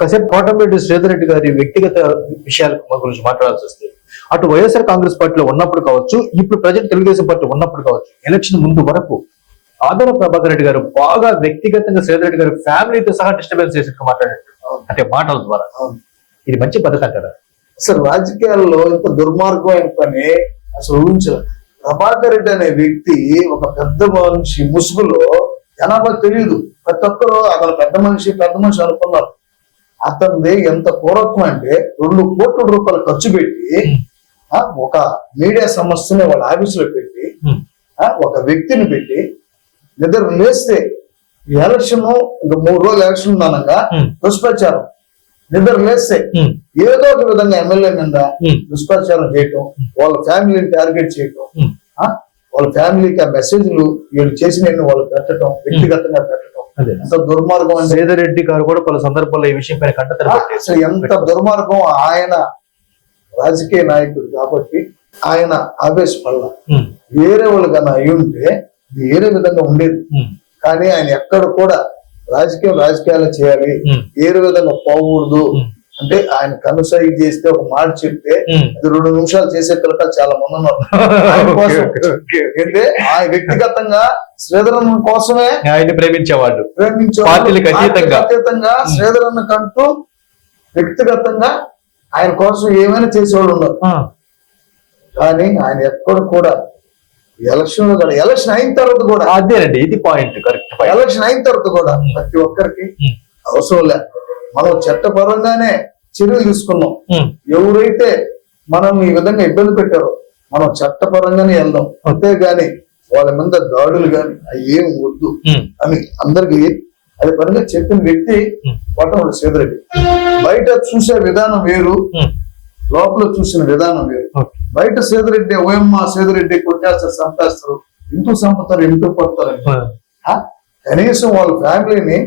కాసేపు కోటమిరెడ్డి శ్రీధర్ రెడ్డి గారి వ్యక్తిగత విషయాల గురించి మాట్లాడాల్సి వస్తే అటు వైఎస్ఆర్ కాంగ్రెస్ పార్టీలో ఉన్నప్పుడు కావచ్చు, ఇప్పుడు ప్రజెంట్ తెలుగుదేశం పార్టీ ఉన్నప్పుడు కావచ్చు, ఎలక్షన్ ముందు వరకు ఆదర ప్రభాకర్ రెడ్డి గారు బాగా వ్యక్తిగతంగా శ్రీధర్ రెడ్డి గారు ఫ్యామిలీతో సహా డిస్టర్బెన్స్ చేసినట్టు మాట్లాడారు, అంటే మాటల ద్వారా. ఇది మంచి పథకం కదా. అసలు రాజకీయాల్లో ఇంత దుర్మార్గమైన పని అసలు ఊహించలేదు. ప్రభాకర్ రెడ్డి అనే వ్యక్తి ఒక పెద్ద మనిషి ముసుగులో జనాభా తెలియదు, ప్రతి ఒక్కరు అతను పెద్ద మనిషి అనుకున్నారు. అతనిది ఎంత పూర్వకం అంటే 2 కోట్ల రూపాయలు ఖర్చు పెట్టి ఒక మీడియా సంస్థని వాళ్ళ ఆఫీసులో పెట్టి ఒక వ్యక్తిని పెట్టి నిద్ర లేస్తే ఎలక్షన్ ఇంకా 3 రోజులు ఎలక్షన్ అనగా దుష్ప్రచారం, నిద్ర లేస్తే ఏదో ఒక విధంగా ఎమ్మెల్యే మీద దుష్ప్రచారం చేయటం, వాళ్ళ ఫ్యామిలీని టార్గెట్ చేయటం, వాళ్ళ ఫ్యామిలీకి ఆ మెసేజ్లు వీళ్ళు చేసిన వాళ్ళు పెట్టడం, వ్యక్తిగతంగా పెట్టడం. ఎంత దుర్మార్గం అంటే శ్రీధర్ రెడ్డి గారు కూడా పలు సందర్భాల్లో ఈ విషయం పైన అసలు ఎంత దుర్మార్గం. ఆయన రాజకీయ నాయకుడు కాబట్టి ఆయన ఆవేశపడ వేరే వాళ్ళు కన్నా అయి ఉంటే వేరే విధంగా ఉండేది. కానీ ఆయన ఎక్కడ కూడా రాజకీయాలు చేయాలి, వేరే విధంగా పోకూడదు అంటే ఆయన కనుసైగ చేస్తే ఒక మాట చెప్తే అది 2 నిమిషాలు చేసే పిల్లకాయలు చాలా మంది ఉన్నారు. ఆయన కోసం అంటే ఆయన వ్యక్తిగతంగా శ్రీధరన్ కోసమే ఆయన ప్రేమించేవాళ్ళు, అతీతంగా శ్రీధరన్ కంటూ వ్యక్తిగతంగా ఆయన కోసం ఏమైనా చేసేవాళ్ళు ఉన్నారు. కానీ ఆయన ఎక్కడ కూడా ఎలక్షన్ అయిన తర్వాత కూడా అదేనండి, ఇది పాయింట్ కరెక్ట్. ఎలక్షన్ అయిన తర్వాత కూడా ప్రతి ఒక్కరికి అవసరం లే, మనం చట్టపరంగానే చర్యలు తీసుకున్నాం. ఎవరైతే మనం ఈ విధంగా ఇబ్బంది పెట్టారో మనం చట్టపరంగానే వెళ్దాం, అంతేగాని వాళ్ళ మీద దాడులు కానీ అవి ఏం వద్దు అని అందరికి అది పనిగా చెప్పిన వ్యక్తి కోటమిరెడ్డి శ్రీధర్ రెడ్డి. బయట చూసే విధానం వేరు, లోపల చూసిన విధానం వేరు. బయట శ్రీధర్ రెడ్డి ఓయమ్మ శ్రీధర్ రెడ్డి కొట్టేస్తారు, చంపేస్తారు, ఇంటూ చంపుతారు, ఇంటూ పడతారు. కనీసం వాళ్ళ ఫ్యామిలీని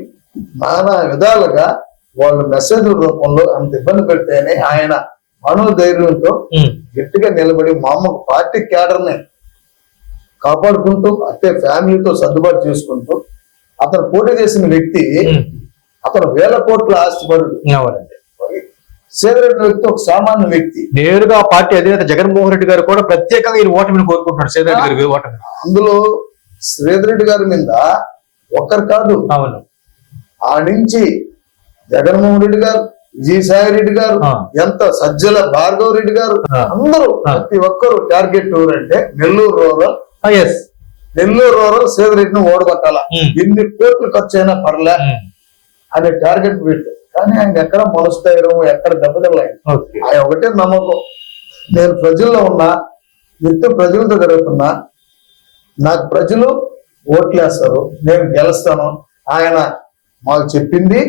నానా విధాలుగా వాళ్ళ మెసేజ్ రూపంలో అంత ఇబ్బంది పెడితేనే ఆయన మనోధైర్యంతో గట్టిగా నిలబడి మా అమ్మ పార్టీ క్యాడర్ని కాపాడుకుంటూ అట్టే ఫ్యామిలీతో సర్దుబాటు చేసుకుంటూ అతను పోటీ చేసిన వ్యక్తి, అతను 1000 కోట్ల ఆస్తిపరుడు. శ్రీధర్ రెడ్డి వ్యక్తి ఒక సామాన్య వ్యక్తి. నేరుగా పార్టీ అధినేత జగన్మోహన్ రెడ్డి గారు కూడా ప్రత్యేకంగా ఈ ఓటమిని కోరుకుంటున్నాడు. శ్రీధర్ రెడ్డి గారి ఓటమి అందులో శ్రీధర్ రెడ్డి గారి మీద ఒక్కరు కాదు, ఆ నుంచి జగన్మోహన్ రెడ్డి గారు, విజయసాయి రెడ్డి గారు, ఎంత సజ్జల భార్గవ్ రెడ్డి గారు, అందరూ ప్రతి ఒక్కరు టార్గెట్ ఎవరంటే నెల్లూరు రూరల్ శ్రీధర్ రెడ్డిని ఓడగొట్టాలా, ఎన్ని కోట్లు ఖర్చు అయినా పర్లే అనే టార్గెట్ పెట్టారు. కానీ ఆయన ఎక్కడ మనస్థైర్యం, ఎక్కడ దెబ్బతిల్లాయి. ఆయన ఒకటే నమ్మకం, నేను ప్రజల్లో ఉన్నా, నిత్యం ప్రజలతో జరుగుతున్నా, నాకు ప్రజలు ఓట్లేస్తారు, నేను గెలుస్తాను. ఆయన మాకు చెప్పింది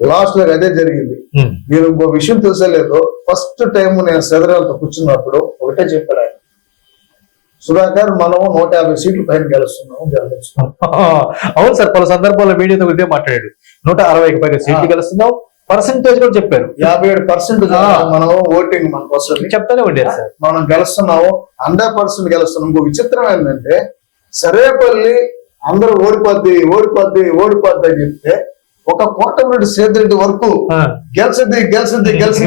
లాస్ట్ లో అదే జరిగింది. మీరు ఇంకో విషయం తెలుసలేదు, ఫస్ట్ టైం నేను శ్రీధరన్తో కూర్చున్నప్పుడు ఒకటే చెప్పాడు ఆయన, సుధాకర్ మనం 150 సీట్లు పైన గెలుస్తున్నాము. అవును సార్, పలు సందర్భాల్లో మీడియాతో ఇదే మాట్లాడాడు. 160కి పైగా సీట్లు గెలుస్తున్నాం, పర్సెంటేజ్ కూడా చెప్పారు. 57% మనం ఓటింగ్ మనకు వస్తుంది చెప్తానే ఉండేది సార్. మనం గెలుస్తున్నాము, 100% గెలుస్తున్నాం. ఇంకో విచిత్రం ఏంటంటే సరేపల్లి అందరూ ఓడిపోద్ది అని చెప్తే ఒక కోటమిరెడ్డి శ్రీధర్ రెడ్డి వరకు గెలిచింది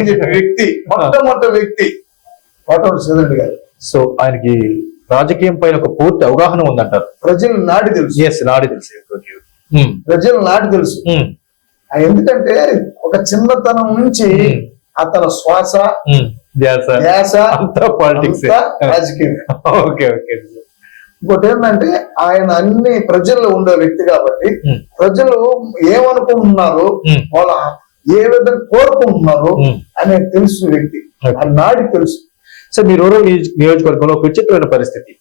చెప్పే వ్యక్తి, మొట్టమొదటి వ్యక్తి కోటమిరెడ్డి శ్రీధర్ రెడ్డి గారు. సో ఆయనకి రాజకీయం పైన ఒక పూర్తి అవగాహన ఉందంటారు. ప్రజలు నాడి తెలుసు, ప్రజలు నాడి తెలుసు. ఎందుకంటే ఒక చిన్నతనం నుంచి అతని శ్వాస ధ్యాస పాలిటిక్స్ రాజకీయం. ఓకే. ఇంకోటి ఏంటంటే ఆయన అన్ని ప్రజల్లో ఉండే వ్యక్తి కాబట్టి ప్రజలు ఏమనుకుంటున్నారు, వాళ్ళ ఏ విధంగా కోరుకుంటున్నారు అనేది తెలుసు వ్యక్తి, ఆ నాడి తెలుసు. సో మీ రూరల్ నియోజకవర్గంలో ఒక విచిత్రమైన పరిస్థితి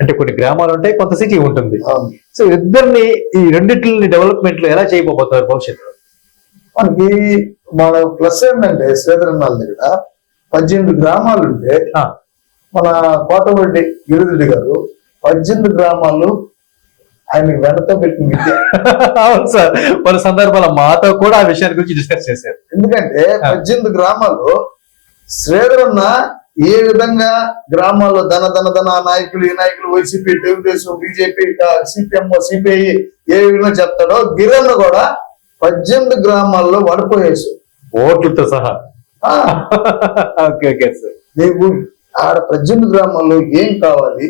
అంటే కొన్ని గ్రామాలు ఉంటాయి, కొంత సిటీ ఉంటుంది. సో ఇద్దరిని ఈ రెండింటిని డెవలప్మెంట్ లో ఎలా చేయబోతున్నారు భవిష్యత్తులో? మనకి మన ప్లస్ ఏంటంటే శ్రీధరన్ దగ్గర 18 గ్రామాలు ఉంటే మన కోటమిరెడ్డి గిరిరెడ్డి గారు 18 గ్రామాలు ఆయన వెనక పెట్టిన విద్య. అవును సార్, పలు సందర్భాల మాతో కూడా ఆ విషయాన్ని గురించి డిస్కస్ చేశారు. ఎందుకంటే 18 గ్రామాలు శ్రీధరన్న ఏ విధంగా గ్రామాల్లో ధన నాయకులు, ఈ నాయకులు, YCP, Telugu Desam, BJP, CPM, CPI ఏ విధంగా చెప్తాడో గిరన్న కూడా 18 గ్రామాల్లో వడపోయేసి ఓట్లతో సహా. Okay okay sir. నీకు ఆడ 18 గ్రామాల్లో ఏం కావాలి,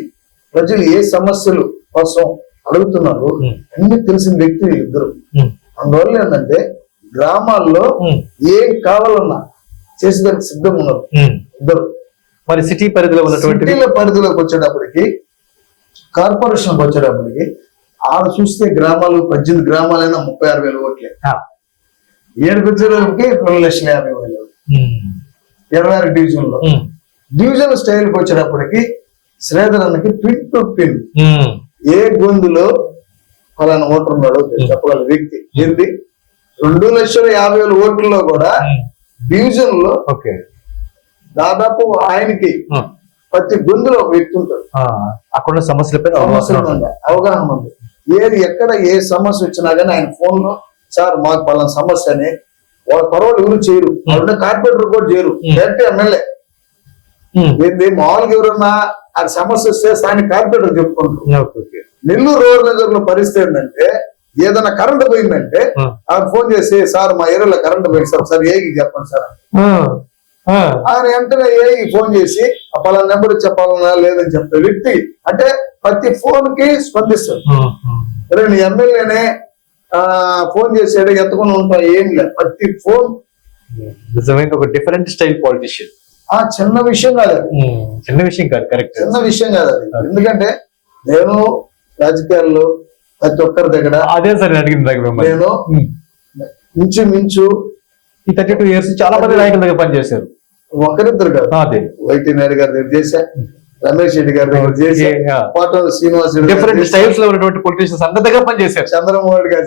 ప్రజలు ఏ సమస్యలు కోసం అడుగుతున్నారు అన్ని తెలిసిన వ్యక్తులు ఇద్దరు. అందువల్ల ఏంటంటే గ్రామాల్లో ఏం కావాలన్నా చేసేదానికి సిద్ధం ఉన్నారు ఇద్దరు. మరి సిటీ పరిధిలో ఉన్నటువంటి సిటీల పరిధిలోకి వచ్చేటప్పటికి, కార్పొరేషన్కి వచ్చేటప్పటికి ఆడ చూస్తే గ్రామాలు 18 గ్రామాలైనా 36,000 ఓట్లే. ఏడుకు వచ్చేటప్పటికి 2,50,000. 26 డివిజన్ లో డివిజన్ స్టైల్కి వచ్చేటప్పటికి శ్రీధర్ అన్నకి పిన్ టు పిన్ ఏ గొంతులో ఫలానా ఓటర్ ఉన్నాడో చెప్పగల వ్యక్తి. ఏంటి 2,50,000 ఓట్లలో కూడా డివిజన్ లో దాదాపు ఆయనకి ప్రతి గొంతులో ఒక వ్యక్తి ఉంటాడు. అక్కడ సమస్యలపై అవగాహన ఉంది. ఏది ఎక్కడ ఏ సమస్య వచ్చినా కానీ ఆయన ఫోన్ లో సార్ మాకు పలానా సమస్య అని వాళ్ళ పర్వాలు ఎవరు చేయరు, వాళ్ళ కార్పొరేటర్ కూడా చేయరు, డైరెక్ట్ ఎమ్మెల్యే. ఏంది మామూలుగా ఎవరన్నా ఆ సమస్య వస్తే ఆయన కార్పొరేటర్ చెప్పుకుంటారు. నెల్లూరు రూరల్ నగర్ లో పరిస్థితి ఏంటంటే ఏదైనా కరెంట్ పోయిందంటే ఆయన ఫోన్ చేసి సార్ మా ఏరియాలో కరెంట్ పోయింది సార్ ఏకి చెప్పండి సార్. ఆయన వెంటనే ఏకి ఫోన్ చేసి పలానా నెంబర్ చెప్పాలన్నా లేదని చెప్తారు వ్యక్తి. అంటే ప్రతి ఫోన్ కి స్పందిస్తాడు. అరే నీ ఎమ్మెల్యేనే ఫోన్ చేసాడు ఎత్తుకుని ఉంటాం ఏం లేదు. ప్రతి ఫోన్ నిజంగా ఒక డిఫరెంట్ స్టైల్ పాలిటిషియన్. చిన్న విషయం కాదు అది. చిన్న విషయం కాదు, కరెక్ట్. చిన్న విషయం కాదు అది. ఎందుకంటే నేను రాజకీయాల్లో ప్రతి ఒక్కరి దగ్గర అదే సార్ అడిగింది. నేను ఇంచుమించు ఈ 32 years చాలా మంది నాయకుల దగ్గర పనిచేశారు. ఒకరిద్దరు కాదు. అదే వైటీ నాయుడు గారి దగ్గర చేశా, రమేష్ రెడ్డి గారి దగ్గర చేశా, పాటోలు శ్రీనివాస్ డిఫరెంట్ స్టైల్స్ లో ఉన్నటువంటి పొలిటీషియన్స్ అందరి దగ్గర పనిచేశారు. చంద్రమోహన్ గారి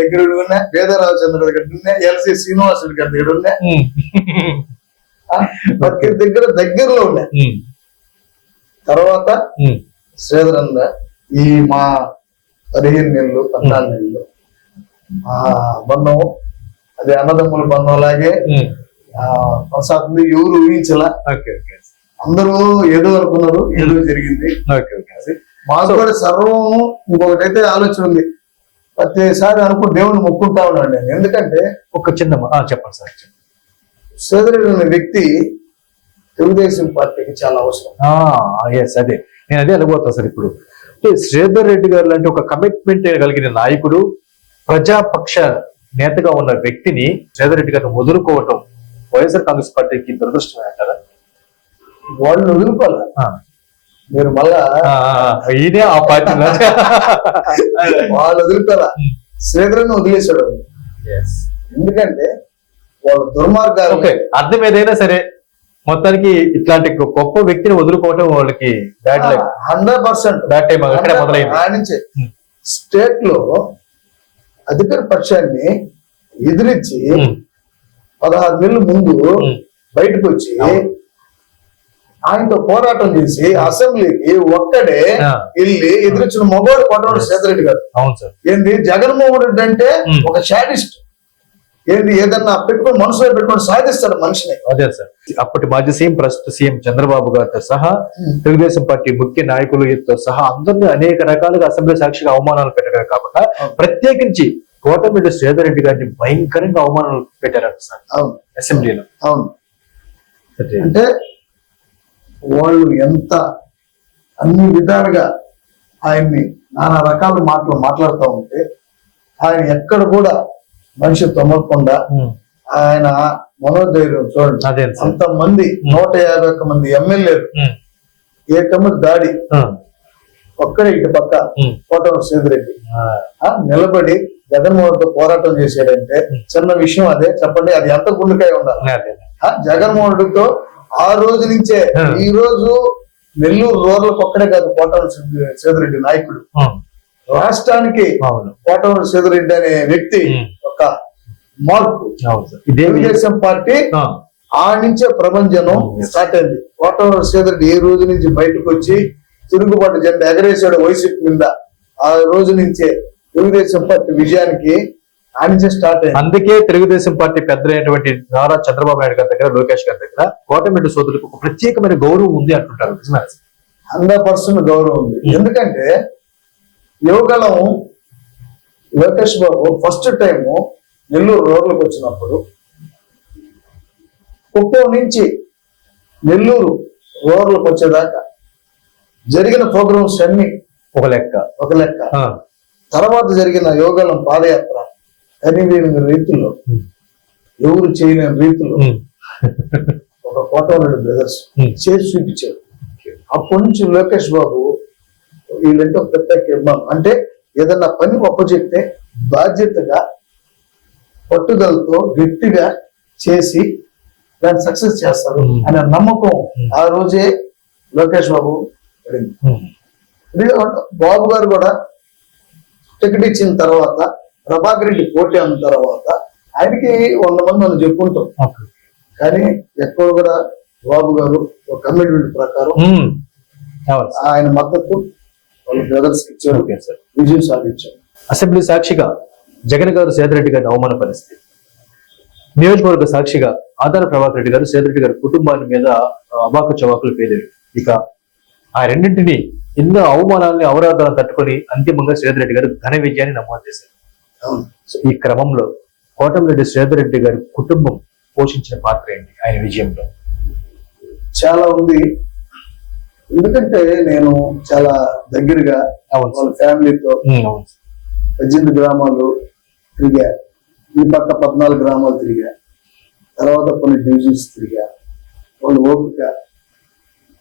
దగ్గర ఉన్నా, వేదరావు చంద్ర దగ్గర ఉన్నా, ఎల్సి శ్రీనివాస్ రెడ్డి గారి దగ్గర ఉన్నా, ప్రతి దగ్గరలో ఉన్నా. తర్వాత శ్రీధరన్న ఈ మా 15 నెలలు 14 నెలలు బంధం అది అన్నదమ్ముల బంధం లాగే కొనసాగుతుంది. ఎవరు ఊహించలా. అందరూ ఏదో అనుకున్నారు, ఏదో జరిగింది. మాకు కూడా సర్వం ఇంకొకటైతే ఆలోచన ఉంది. ప్రతిసారి అనుకుని దేవుని మొక్కుంటా ఉన్నాడు నేను. ఎందుకంటే ఒక చిన్న చెప్పండి సార్. శ్రీధర్ అనే వ్యక్తి తెలుగుదేశం పార్టీకి చాలా అవసరం. అదే నేను అదే అనుకోతాను సార్. ఇప్పుడు శ్రీధర్ రెడ్డి గారు లాంటి ఒక కమిట్మెంట్ కలిగిన నాయకుడు, ప్రజాపక్ష నేతగా ఉన్న వ్యక్తిని శ్రీధర్ రెడ్డి గారిని వదులుకోవటం వైఎస్ఆర్ కాంగ్రెస్ పార్టీకి దురదృష్టం అంటారా? వాళ్ళు వదులుకోవాలి. మీరు మళ్ళా ఇదే ఆ పార్టీ వాళ్ళు వదులుకోవాలా. శ్రీధర్ని వదిలేశాడు. ఎందుకంటే వాళ్ళ దుర్మార్గాలు. అర్థం ఏదైనా సరే మొత్తానికి ఇట్లాంటి గొప్ప వ్యక్తిని వదులుకోవటం వాళ్ళకి బ్యాడ్ లైఫ్. 100% బ్యాడ్ టైం అక్కడే మొదలైంది. ఆ నుంచి స్టేట్ లో అధికార పక్షాన్ని ఎదిరించి 16 నెలల ముందు బయటకు వచ్చి ఆయనతో పోరాటం చేసి అసెంబ్లీకి ఒక్కడే వెళ్ళి ఎదిరించిన మగవాడు కొట్టవాడు శ్రీధర్ రెడ్డి గారు. అవును సార్. ఏంది జగన్మోహన్ రెడ్డి అంటే ఒక షాడిస్ట్. ఏంది ఏదన్నా పెట్టుకుని మనసులో పెట్టుకుని సాధిస్తాడు మనిషిని. అదే సార్. అప్పటి మాజీ సీఎం, ప్రస్తుత సీఎం చంద్రబాబు గారితో సహా తెలుగుదేశం పార్టీ ముఖ్య నాయకులతో సహా అందరినీ అనేక రకాలుగా అసెంబ్లీ సాక్షిగా అవమానాలు పెట్టారు. కాబట్టి ప్రత్యేకించి కోటమిరెడ్డి శ్రీధర్ రెడ్డి గారిని భయంకరంగా అవమానాలు పెట్టారంట సార్. అవును, అసెంబ్లీలో. అవును. అంటే వాళ్ళు ఎంత అన్ని విధాలుగా ఆయన్ని నానా రకాల మాటలు మాట్లాడుతూ ఉంటే ఆయన ఎక్కడ కూడా మనిషి తొమ్మకుండా ఆయన మనోధైర్యం చూడండి. అంతమంది 151 మంది ఎమ్మెల్యేలు ఏకమ్మ దాడి ఒక్కడే ఇటు పక్క కోటమిరెడ్డి శ్రీధర్ రెడ్డి నిలబడి జగన్మోహన్ తో పోరాటం చేశాడంటే చిన్న విషయం అదే చెప్పండి. అది ఎంత గుండెకాయ ఉండాలి. జగన్మోహన్ రెడ్డితో ఆ రోజు నుంచే ఈ రోజు నెల్లూరు రూరల్ ఒక్కడే కాదు కోటమిరెడ్డి శ్రీధర్ రెడ్డి నాయకుడు. రాష్ట్రానికి కోటమిరెడ్డి శ్రీధర్ రెడ్డి అనే వ్యక్తి ఒక మార్పు. తెలుగుదేశం పార్టీ ఆ నుంచే ప్రభంజనం స్టార్ట్ అయింది. కోటమిరెడ్డి శ్రీధర్ రెడ్డి ఏ రోజు నుంచి బయటకు వచ్చి తిరుగుబాటు జెండా ఎగరేసాడు వైసీపీ మీద, ఆ రోజు నుంచే తెలుగుదేశం పార్టీ విజయానికి ఆ నుంచే స్టార్ట్ అయింది. అందుకే తెలుగుదేశం పార్టీ పెద్దలైనటువంటి నారా చంద్రబాబు నాయుడు గారి దగ్గర, లోకేష్ గారి దగ్గర కోటమిరెడ్డి సోదరులకు ఒక ప్రత్యేకమైన గౌరవం ఉంది అంటుంటారు. 100% గౌరవం ఉంది. ఎందుకంటే యువగలం లోకేష్ బాబు ఫస్ట్ టైం నెల్లూరు రోడ్లకు వచ్చినప్పుడు కుప్పం నుంచి నెల్లూరు రోడ్లకు వచ్చేదాకా జరిగిన ప్రోగ్రామ్స్ అన్ని ఒక లెక్క. ఒక లెక్క. తర్వాత జరిగిన యోగాలం పాదయాత్ర కనివేని రీతిలో ఎవరు చేయలేని రీతిలో ఒక కోటవరెడ్డి బ్రదర్స్ చేసి చూపించారు. అప్పటి నుంచి లోకేష్ బాబు వీళ్ళంటే ఒక ప్రత్యేక అభిమానం. అంటే ఏదన్నా పని చెప్తే బాధ్యతగా పట్టుదలతో గట్టిగా చేసి దాన్ని సక్సెస్ చేస్తారు అనే నమ్మకం ఆ రోజే లోకేష్ బాబు పడింది. బాబు గారు కూడా టికెట్ ఇచ్చిన తర్వాత ప్రభాకర్ రెడ్డి పోటీ అన్న తర్వాత ఆయనకి 100 మంది మనం చెప్పుకుంటాం. కానీ ఎక్కడ కూడా బాబు గారు ఒక కమిట్మెంట్ ప్రకారం ఆయన మద్దతు వాళ్ళ బ్రదర్స్ ఇచ్చారు, విజయం సాధించారు. అసెంబ్లీ సాక్షిగా జగన్ గారు సేదరెడ్డి గారిని అవమాన పరిస్థితి, నియోజకవర్గ సాక్షిగా ఆదాల ప్రభాకర్ రెడ్డి గారు సేదరెడ్డి గారి కుటుంబాన్ని మీద అవాకు చవాకులు పేలేరు. ఇక ఆ రెండింటిని ఎన్నో అవమానాలని అవరోధాలను తట్టుకొని అంతిమంగా సేదరెడ్డి గారు ఘన విజయాన్ని నమోదు చేశారు. సో ఈ క్రమంలో కోటమిరెడ్డి సేదరెడ్డి గారి కుటుంబం పోషించిన పాత్ర ఏంటి ఆయన విజయంలో? చాలా ఉంది. ఎందుకంటే నేను చాలా దగ్గరగా వాళ్ళ ఫ్యామిలీతో 18 గ్రామాలు తిరిగా, ఈ పక్క 14 గ్రామాలు తిరిగా, తర్వాత కొన్ని డివిజన్స్ తిరిగా. వాళ్ళు ఓపిక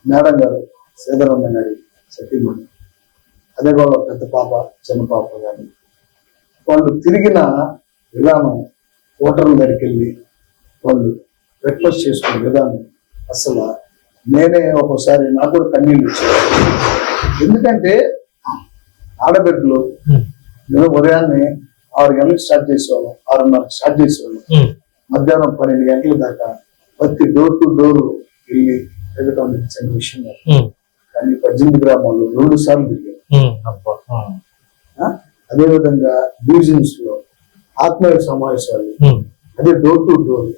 మేడం గారు సేదరమ్మ గారి సతీమణి, అదే వాళ్ళ పెద్ద పాప చిన్న పాప గారు, వాళ్ళు తిరిగిన విధానం, ఓటర్ల దగ్గరికి వెళ్ళి వాళ్ళు రిక్వెస్ట్ చేసుకునే విధానం, అసలు నేనే ఒక్కోసారి నాకు కూడా కన్నీళ్ళు వచ్చాయి. ఎందుకంటే ఆడబిడ్డలు నేను ఉదయాన్నే 6 గంటలకు స్టార్ట్ చేసేవాళ్ళం, 6:30 స్టార్ట్ చేసేవాళ్ళం, మధ్యాహ్నం 12 గంటల దాకా ప్రతి డోర్ టు డోర్ వెళ్ళి తిరగటం చిన్న విషయం కాదు. కానీ 18 గ్రామాల్లో 2 సార్లు తిరిగాను. అదేవిధంగా డివిజన్స్ లో ఆత్మీయ సమావేశాలు, అదే డోర్ టు డోర్.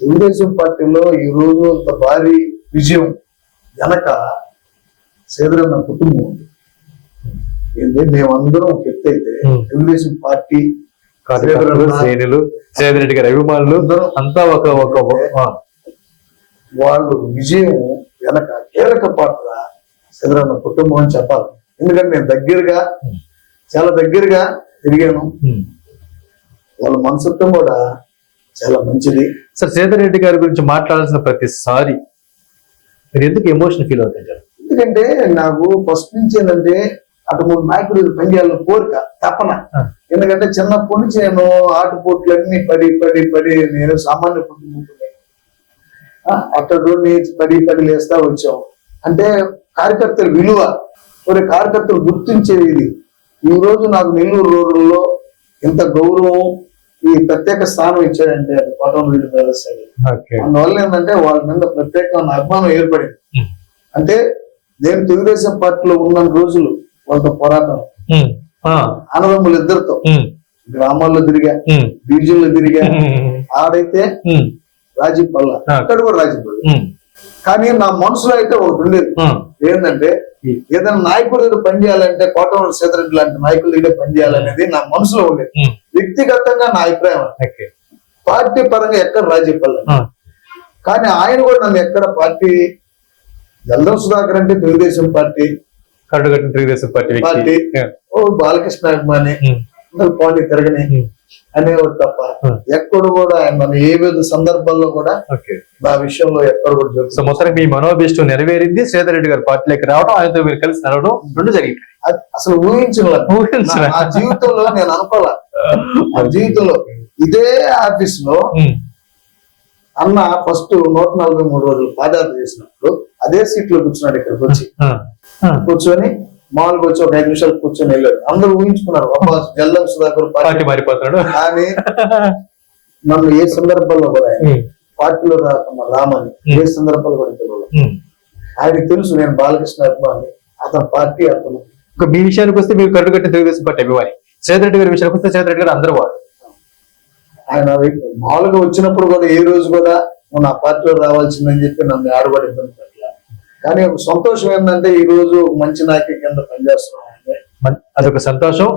తెలుగుదేశం పార్టీలో ఈ రోజు అంత భారీ విజయం వెనక సేదరన్న కుటుంబం ఉంది. మేమందరం ఒక ఎత్తు అయితే తెలుగుదేశం పార్టీ శ్రేణులు, సేదరెడ్డి గారి అభిమానులు అంతా వాళ్ళు విజయం వెనక కీలక పాత్ర సేదరన్న కుటుంబం అని చెప్పాలి. ఎందుకంటే నేను దగ్గరగా, చాలా దగ్గరగా తిరిగాను. వాళ్ళ మనసత్వం కూడా చాలా మంచిది. సార్, సేదరెడ్డి గారి గురించి మాట్లాడాల్సిన ప్రతిసారి మీరు ఎందుకు ఎమోషన్ ఫీల్ అవుతారు? ఎందుకంటే నాకు ఫస్ట్ నుంచి ఏంటంటే అటు 3 నాయకుడు పనిచేయాలని కోరిక, తపన. ఎందుకంటే చిన్నప్పటి నుంచి నేను ఆటుపోట్లన్నీ పడి నేను సామాన్య కుటుంబం, అక్కడ పడి లేస్తా వచ్చాం. అంటే కార్యకర్తల విలువ, కార్యకర్తలు గుర్తించేది. ఈ రోజు నాకు నెల్లూరు రోజుల్లో ఇంత గౌరవం, ఈ ప్రత్యేక స్థానం ఇచ్చాడంటే అది కోటమిరెడ్డి బ్రదర్స్. అందువల్ల ఏంటంటే వాళ్ళ మీద ప్రత్యేకమైన అభిమానం ఏర్పడింది. అంటే నేను తెలుగుదేశం పార్టీలో ఉన్న రోజులు వాళ్ళతో పోరాటం, అన్నదమ్ములు ఇద్దరితో గ్రామాల్లో తిరిగా, డివిజన్లో తిరిగా. ఆడైతే రాజీపల్ల, అక్కడ కూడా రాజీపల్ల. కానీ నా మనసులో అయితే ఒకటి ఉండేది, ఏంటంటే ఏదైనా నాయకుడి దగ్గర పనిచేయాలంటే కోటమిరెడ్డి సేదరెడ్డి లాంటి నాయకుల దగ్గర పనిచేయాలనేది నా మనసులో ఉండేది. వ్యక్తిగతంగా నా అభిప్రాయం. పార్టీ పరంగా ఎక్కడ రాజీపల్ల, కానీ ఆయన కూడా నన్ను ఎక్కడ పార్టీ, జల్దం సుధాకర్ అంటే తెలుగుదేశం పార్టీ, తెలుగుదేశం పార్టీ, బాలకృష్ణ అభిమాని, పార్టీ తిరగని అనేవాడు తప్ప ఎక్కడ కూడా ఆయన నన్ను ఏ విధ సందర్భాల్లో కూడా నా విషయంలో ఎక్కడ కూడా. సో మొత్తానికి మీ మనోభిష్టం నెరవేరింది, సేదరెడ్డి గారి పార్టీలోకి రావడం, ఆయనతో మీరు కలిసి నడవడం రెండు జరిగింది. అసలు ఊహించిన నా జీవితంలో నేను అనుకోలే. ఆ జీవితంలో ఇదే ఆఫీస్ లో అన్న ఫస్ట్ 143 రోజులు పాదయాత్ర చేసినప్పుడు అదే సీట్ లో కూర్చున్నాడు. ఇక్కడికి వచ్చి కూర్చొని మామూలుగా వచ్చి ఒక 5 నిమిషాలు కూర్చొని వెళ్ళాడు. అందరూ ఊహించుకున్నారు అబ్బా జల్లం సుధాకర్ పార్టీ మారిపోతాడు. కానీ నన్ను ఏ సందర్భంలో కూడా పార్టీలో రామని ఏ సందర్భంలో కూడా తెలియదు. ఆయనకు తెలుసు నేను బాలకృష్ణ అభిమాని, అతని పార్టీ అతను. మీ విషయానికి వస్తే మీరు కట్టుకట్టిన తెలుగుదేశం పార్టీ అభిమాని, సేదరెడ్డి గారి విషయానికి వస్తే సేదరెడ్డి గారు అందరూ వాడు. ఆయన మామూలుగా వచ్చినప్పుడు కూడా ఏ రోజు కూడా నా పార్టీలో రావాల్సిందని చెప్పి నన్ను ఆడబడి ఇబ్బంది పెట్టాలి. కానీ ఒక సంతోషం ఏంటంటే ఈ రోజు మంచి నాయకుడి కింద పనిచేస్తున్నాం. అదొక సంతోషం.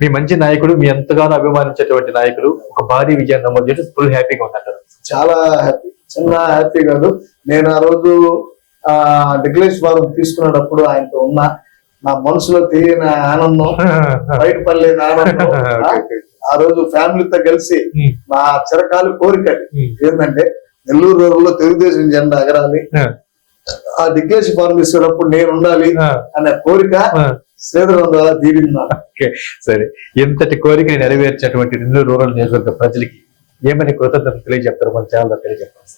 మీ మంచి నాయకుడు, మీ ఎంతగానో అభిమానించేటువంటి నాయకుడు ఒక భారీ విజయం నమోదు చేసి ఫుల్ హ్యాపీగా ఉందంటారు. చాలా హ్యాపీ, చిన్న హ్యాపీ కాదు. నేను ఆ రోజు డిక్లేషన్ ఫారం తీసుకునేటప్పుడు ఆయనతో ఉన్నా, నా మనసులో తెలియని ఆనందం, బయటపడలేని ఆనందం. ఆ రోజు ఫ్యామిలీతో కలిసి నా చిరకాలు కోరిక ఏంటంటే నెల్లూరు రూరల్లో తెలుగుదేశం జెండా ఎగరాలి, ఆ డిక్లేషన్ ఫారం తీసుకున్నప్పుడు నేను ఉండాలి అనే కోరిక శ్రీధరం ద్వారా తీరిందా. సరే, ఎంతటి కోరిక నెరవేర్చినటువంటి నెల్లూరు రూరల్ నియోజకవర్గ ప్రజలకి ఏమని కృతజ్ఞతలు తెలియజెప్తారు మన ఛానల్ తెలియజెప్తారు.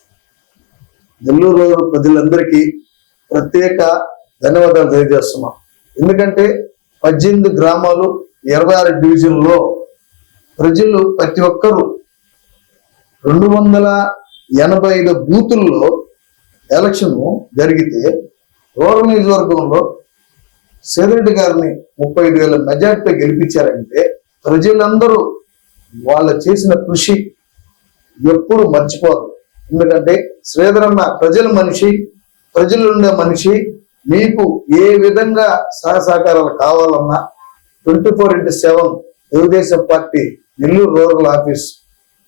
నెల్లూరు రూరల్ ప్రజలందరికీ ప్రత్యేక ధన్యవాదాలు తెలియజేస్తున్నాం. ఎందుకంటే 18 గ్రామాలు 26 డివిజన్లో ప్రజలు ప్రతి ఒక్కరూ 285 బూతుల్లో ఎలక్షన్ జరిగితే రూరల్ నియోజకవర్గంలో సేదరెడ్డి గారిని 35,000 మెజార్టీతో గెలిపించారంటే ప్రజలందరూ వాళ్ళ చేసిన కృషి ఎప్పుడు మర్చిపోరు. ఎందుకంటే శ్రీధరన్న ప్రజల మనిషి, ప్రజలు ఉండే మనిషి. మీకు ఏ విధంగా సహకారాలు కావాలన్నా 24/7 Telugu Desam party Nellore rural office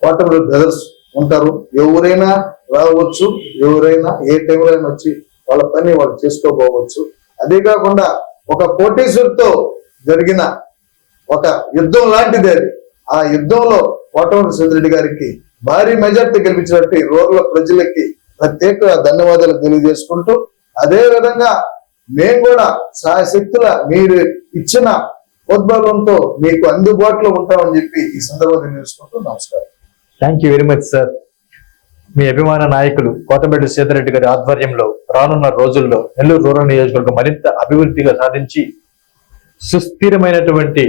Kotamreddy brothers ఉంటారు. ఎవరైనా రావచ్చు, ఎవరైనా ఏ టైంలో వచ్చి వాళ్ళ పని వాళ్ళు చేసుకోపోవచ్చు. అదే కాకుండా ఒక కోటేశ్వరితో జరిగిన ఒక యుద్ధం లాంటిది అది. ఆ యుద్ధంలో కోటమిరెడ్డి శ్రీధరెడ్డి గారికి భారీ మెజార్టీ గెలిపించినట్టు రూరల్ ప్రజలకి ప్రత్యేక ధన్యవాదాలు తెలియజేసుకుంటూ, అదే విధంగా మేము కూడా శాయశక్తుల మీరు ఇచ్చిన ప్రోద్బలంతో మీకు అందుబాటులో ఉంటామని చెప్పి ఈ సందర్భంగా తెలియజేసుకుంటూ నమస్కారం. Thank you very much sir. మీ అభిమాన నాయకులు కోటమిరెడ్డి శ్రీధరెడ్డి గారి ఆధ్వర్యంలో రానున్న రోజుల్లో నెల్లూరు రూరల్ నియోజకవర్గం మరింత అభివృద్ధిగా సాధించి సుస్థిరమైనటువంటి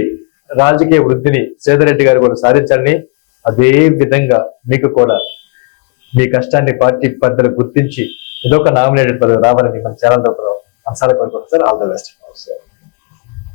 రాజకీయ వృద్ధిని శ్రీధరెడ్డి గారు కూడా సాధించాలని, అదే విధంగా మీకు కూడా మీ కష్టాన్ని పార్టీ పెద్దలు గుర్తించి ఏదో ఒక నామినేటెడ్ పదవి రావాలని మన ఛానల్ ద్వారా మనసారా కోరుకుంటున్నాను సార్. All the best.